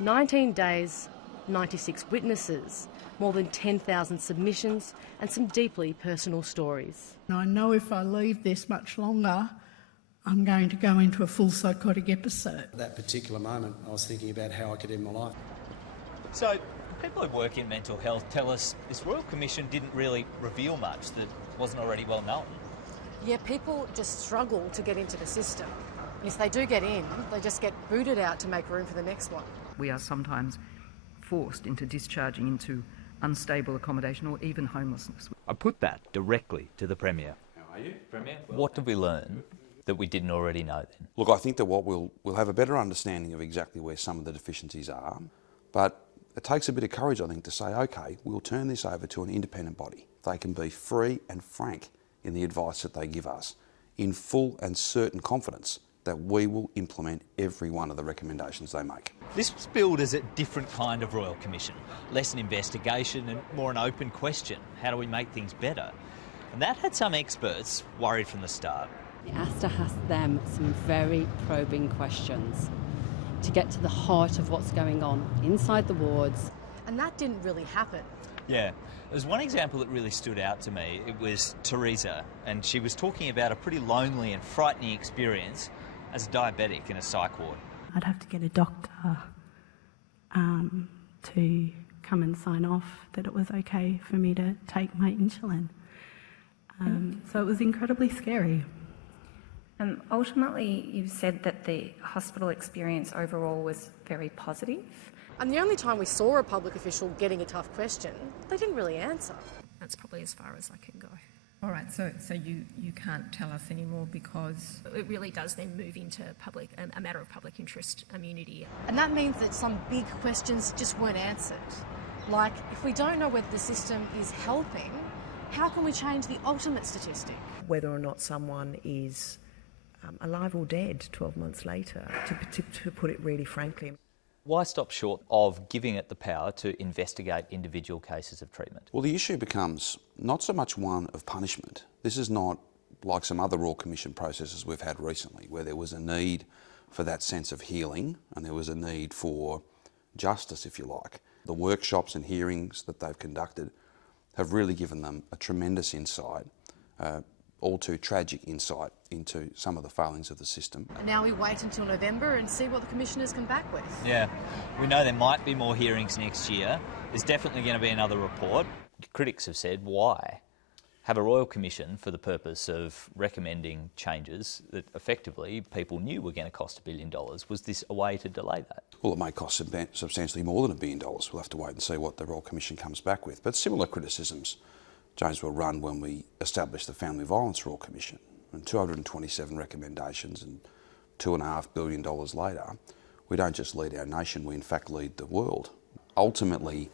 19 days, 96 witnesses, more than 10,000 submissions and some deeply personal stories. I know if I leave this much longer, I'm going to go into a full psychotic episode. At that particular moment, I was thinking about how I could end my life. So, people who work in mental health tell us this Royal Commission didn't really reveal much that wasn't already well known. Yeah, people just struggle to get into the system. And if they do get in, they just get booted out to make room for the next one. We are sometimes forced into discharging into unstable accommodation or even homelessness. I put that directly to the Premier. How are you, Premier? What did we learn that we didn't already know then? Look, I think that we'll have a better understanding of exactly where some of the deficiencies are, but it takes a bit of courage, I think, to say, OK, we'll turn this over to an independent body. They can be free and frank in the advice that they give us, in full and certain confidence that we will implement every one of the recommendations they make. This was billed as a different kind of Royal Commission, less an investigation and more an open question. How do we make things better? And that had some experts worried from the start. We asked to ask them some very probing questions to get to the heart of what's going on inside the wards. And that didn't really happen. Yeah, there's one example that really stood out to me. It was Teresa, and she was talking about a pretty lonely and frightening experience as a diabetic in a psych ward. I'd have to get a doctor to come and sign off that it was okay for me to take my insulin. So it was incredibly scary. Ultimately, you've said that the hospital experience overall was very positive. And the only time we saw a public official getting a tough question, they didn't really answer. That's probably as far as I can go. All right, so you can't tell us anymore because It really does then move into a matter of public interest immunity. And that means that some big questions just weren't answered. Like, if we don't know whether the system is helping, how can we change the ultimate statistic? Whether or not someone is alive or dead 12 months later, to put it really frankly. Why stop short of giving it the power to investigate individual cases of treatment? Well, the issue becomes not so much one of punishment. This is not like some other Royal Commission processes we've had recently, where there was a need for that sense of healing and there was a need for justice, if you like. The workshops and hearings that they've conducted have really given them a tremendous insight, all too tragic insight into some of the failings of the system. And now we wait until November and see what the commissioners come back with. Yeah, we know there might be more hearings next year. There's definitely going to be another report. Critics have said, why have a Royal Commission for the purpose of recommending changes that effectively people knew were going to cost $1 billion? Was this a way to delay that? Well, it may cost substantially more than $1 billion. We'll have to wait and see what the Royal Commission comes back with. But similar criticisms, James, were run when we established the Family Violence Royal Commission. And 227 recommendations and $2.5 billion later, we don't just lead our nation, we in fact lead the world. Ultimately,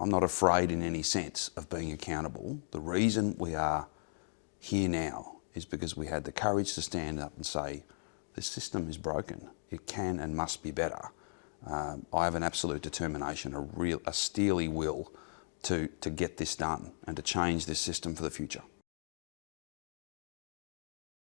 I'm not afraid in any sense of being accountable. The reason we are here now is because we had the courage to stand up and say, this system is broken. It can and must be better. I have an absolute determination, a steely will to get this done and to change this system for the future.